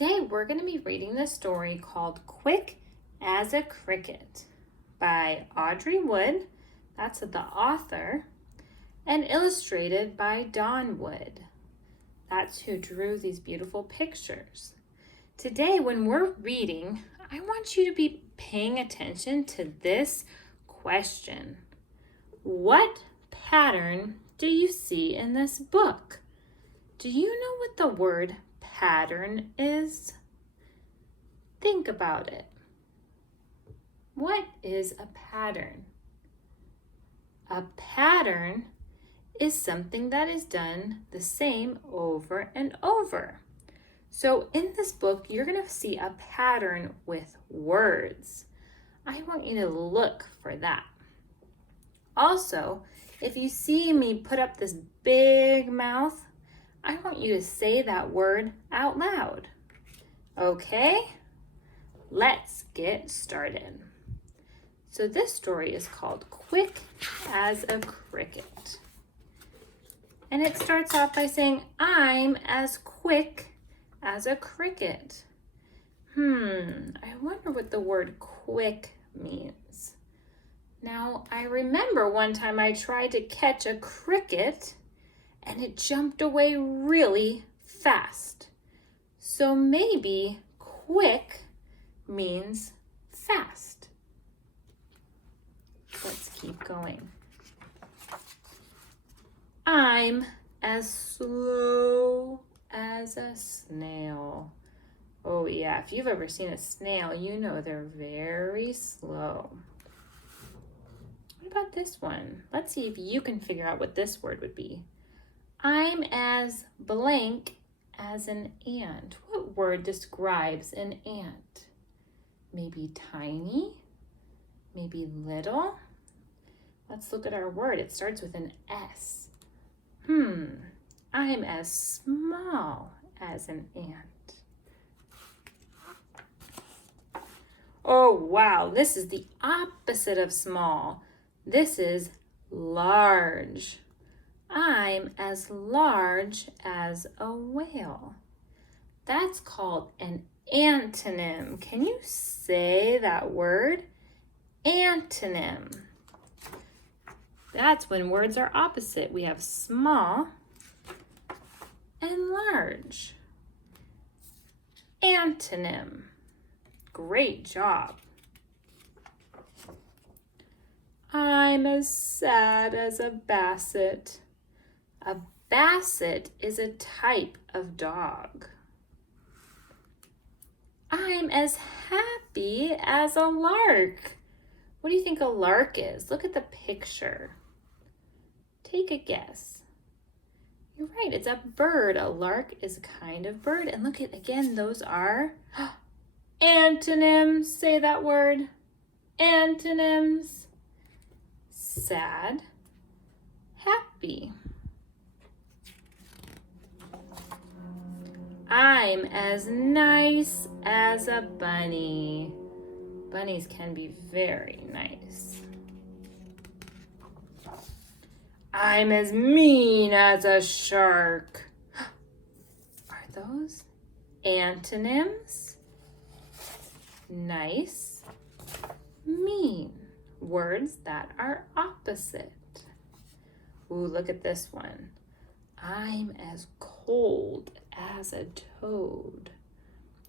Today we're going to be reading the story called Quick as a Cricket by Audrey Wood, that's the author, and illustrated by Don Wood. That's who drew these beautiful pictures. Today when we're reading, I want you to be paying attention to this question. What pattern do you see in this book? Do you know what the word pattern is? Think about it. What is a pattern? A pattern is something that is done the same over and over. So in this book, you're going to see a pattern with words. I want you to look for that. Also, if you see me put up this big mouth, I want you to say that word out loud. Okay? Let's get started. So this story is called Quick as a Cricket. And it starts off by saying, I'm as quick as a cricket. I wonder what the word quick means. Now, I remember one time I tried to catch a cricket and it jumped away really fast. So maybe quick means fast. Let's keep going. I'm as slow as a snail. Oh yeah, if you've ever seen a snail, you know they're very slow. What about this one? Let's see if you can figure out what this word would be. I'm as blank as an ant. What word describes an ant? Maybe tiny? Maybe little? Let's look at our word. It starts with an S. I'm as small as an ant. Oh, wow. This is the opposite of small. This is large. I'm as large as a whale. That's called an antonym. Can you say that word? Antonym. That's when words are opposite. We have small and large. Antonym. Great job. I'm as sad as a basset. A basset is a type of dog. I'm as happy as a lark. What do you think a lark is? Look at the picture. Take a guess. You're right, it's a bird. A lark is a kind of bird. And look at, again, those are antonyms. Say that word. Antonyms. Sad, happy. I'm as nice as a bunny. Bunnies can be very nice. I'm as mean as a shark. Are those antonyms? Nice, mean. Words that are opposite. Ooh, look at this one. I'm as cold as a toad.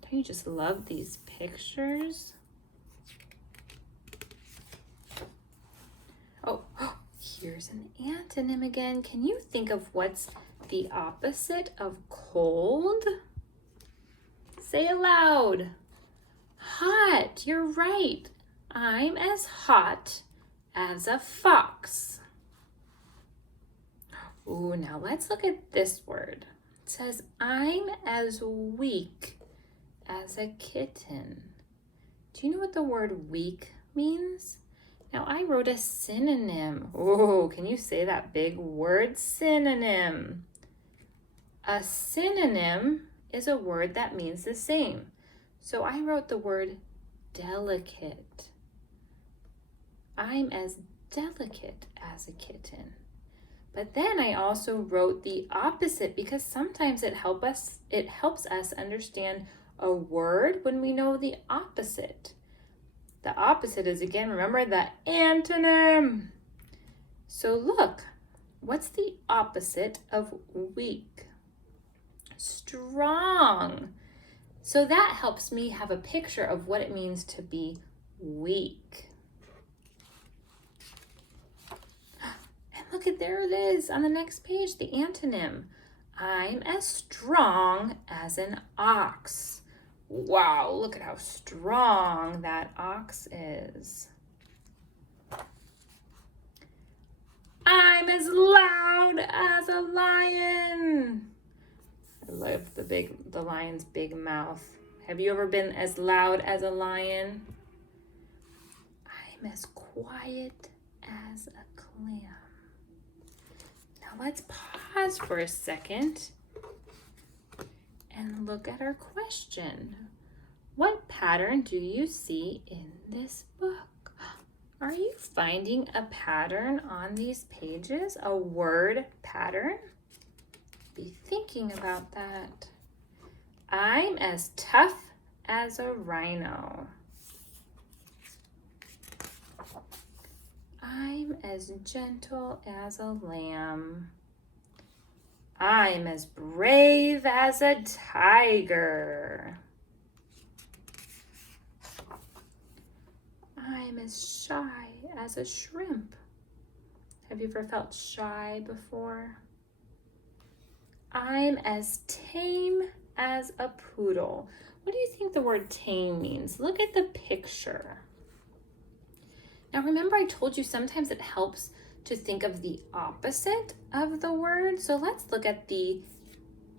Don't you just love these pictures? Oh, here's an antonym again. Can you think of what's the opposite of cold? Say it loud. Hot. You're right. I'm as hot as a fox. Ooh, now let's look at this word. It says, I'm as weak as a kitten. Do you know what the word weak means? Now I wrote a synonym. Oh, can you say that big word? Synonym. A synonym is a word that means the same. So I wrote the word delicate. I'm as delicate as a kitten. But then I also wrote the opposite because sometimes it helps us understand a word when we know the opposite? The opposite is, again, remember, the antonym. So look, what's the opposite of weak? Strong. So that helps me have a picture of what it means to be weak. And look at, there it is on the next page, the antonym. I'm as strong as an ox. Wow, look at how strong that ox is. I'm as loud as a lion. I love the lion's big mouth. Have you ever been as loud as a lion? I'm as quiet as a clam. Now let's pause for a second and look at our question. What pattern do you see in this book? Are you finding a pattern on these pages, a word pattern? Be thinking about that. I'm as tough as a rhino. I'm as gentle as a lamb. I'm as brave as a tiger. I'm as shy as a shrimp. Have you ever felt shy before? I'm as tame as a poodle. What do you think the word tame means? Look at the picture. Now remember, I told you sometimes it helps to think of the opposite of the word. So let's look at the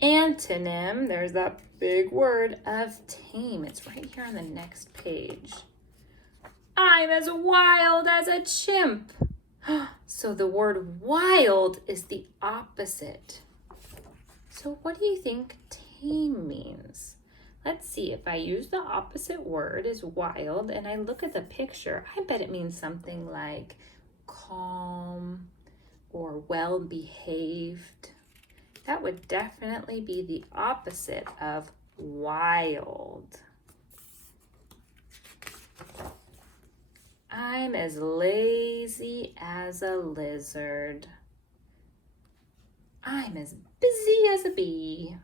antonym. There's that big word of tame. It's right here on the next page. I'm as wild as a chimp. So the word wild is the opposite. So what do you think tame means? Let's see, if I use the opposite word as wild and I look at the picture, I bet it means something like calm or well-behaved. That would definitely be the opposite of wild. I'm as lazy as a lizard. I'm as busy as a bee.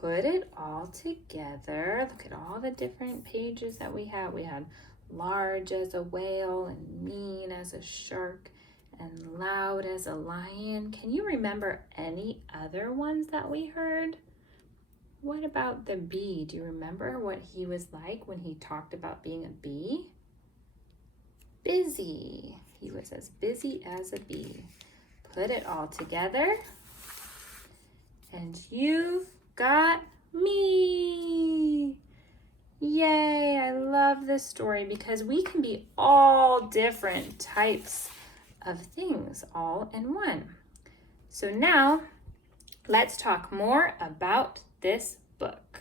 Put it all together. Look at all the different pages that we had. We had large as a whale and mean as a shark and loud as a lion. Can you remember any other ones that we heard? What about the bee? Do you remember what he was like when he talked about being a bee? Busy. He was as busy as a bee. Put it all together and you've got me. Yay, I love this story because we can be all different types of things all in one. So now let's talk more about this book.